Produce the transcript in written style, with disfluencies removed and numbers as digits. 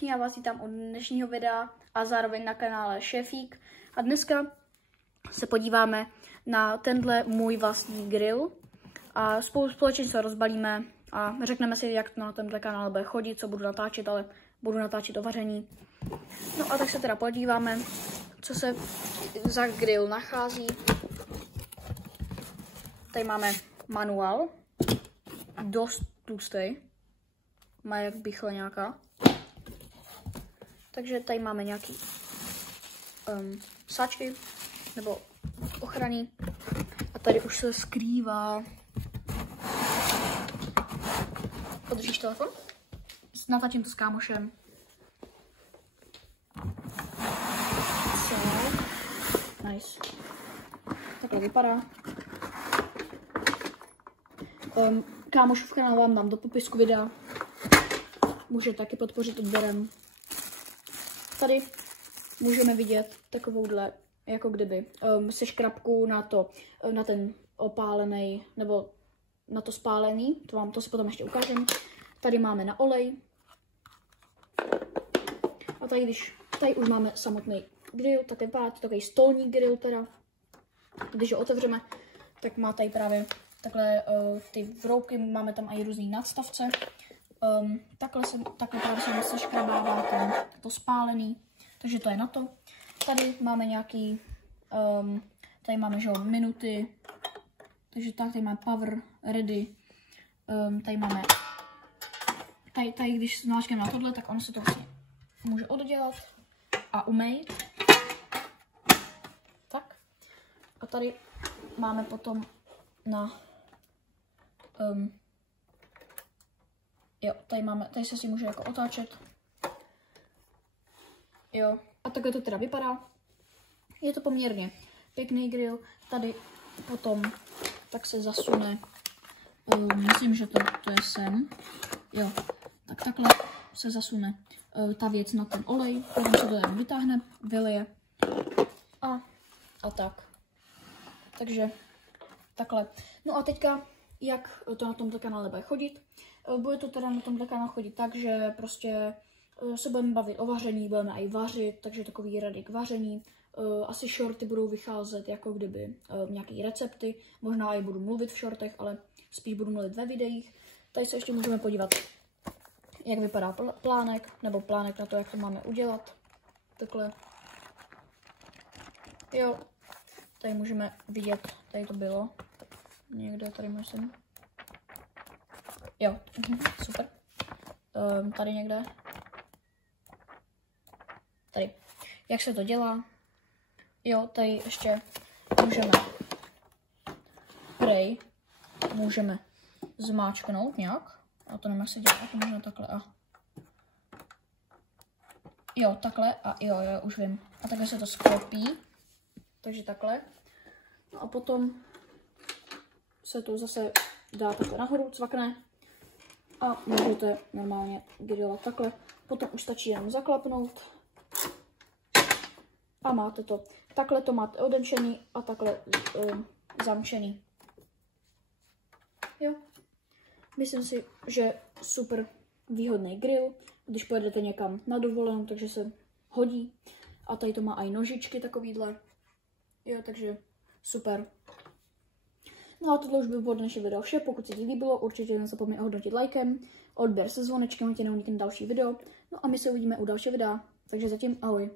všichni, já vás vítám u dnešního videa a zároveň na kanále Šéfík. A dneska se podíváme na tenhle můj vlastní grill a společně se rozbalíme a řekneme si, jak to na tenhle kanál bude chodit, co budu natáčet, ale budu natáčet o vaření. No a tak se teda podíváme, co se za grill nachází. Tady máme manuál, dost tlustý, má jak bychle nějaká. Takže tady máme nějaký sáčky nebo ochrany a tady už se skrývá. Podržíš telefon? Natáčím to s kámošem. Nice. Takhle vypadá. Kámošův kanál vám dám do popisku videa. Můžete taky podpořit odběrem. Tady můžeme vidět takovouhle, jako kdyby, seškrabku na ten opálený, nebo na to spálený. To si potom ještě ukážem. Tady máme na olej. A tady už máme samotný grill, tak vypadá to takový stolní grill teda. Když ho otevřeme, tak má tady právě takhle ty vroubky, máme tam i různý nadstavce. Takhle právě se seškrabává to spálený, takže to je na to. Tady máme nějaký, tady máme že minuty, takže tady máme power, ready, tady máme, tady když zmáčkneme na tohle, tak ono se to vlastně může oddělat a umýt. Tak. A tady máme potom jo, tady se si může jako otáčet. Jo, a takhle to teda vypadá. Je to poměrně pěkný grill. Tady potom tak se zasune, myslím, že to je sem. Jo, tak takhle se zasune ta věc na ten olej. Potom se to jen vytáhne, vylije a tak. Takže takhle. No a teďka, jak to na tomto kanále bude chodit. Bude to teda na tomto kanálu chodit tak, že prostě se budeme bavit o vaření, budeme i vařit, takže takový rady k vaření. Asi shorty budou vycházet jako kdyby nějaké recepty, možná i budu mluvit v shortech, ale spíš budu mluvit ve videích. Tady se ještě můžeme podívat, jak vypadá plánek, nebo plánek na to, jak to máme udělat. Takhle. Jo, tady můžeme vidět, tady to bylo. Někde tady myslím. Jo, super. Tady někde. Tady. Jak se to dělá? Jo, tady ještě můžeme zmáčknout nějak. A to nevím, jak se dělá, to možná takhle a. Jo, takhle a jo, už vím. A takhle se to sklopí. Takže takhle. No a potom se to zase dá takhle nahoru, cvakne. A můžete normálně grillovat takhle. Potom už stačí jenom zaklapnout. A máte to. Takhle to máte odemčený a takhle zamčený. Jo. Myslím si, že super výhodný grill, když pojedete někam na dovolenou, takže se hodí. A tady to má i nožičky takovýhle. Jo, takže super. No a tohle už by bylo dnešní video vše. Pokud se ti líbilo, určitě nezapomeň ohodnotit lajkem, odběr se zvonečkem, ať tě neunikne další video. No a my se uvidíme u dalšího videa. Takže zatím ahoj.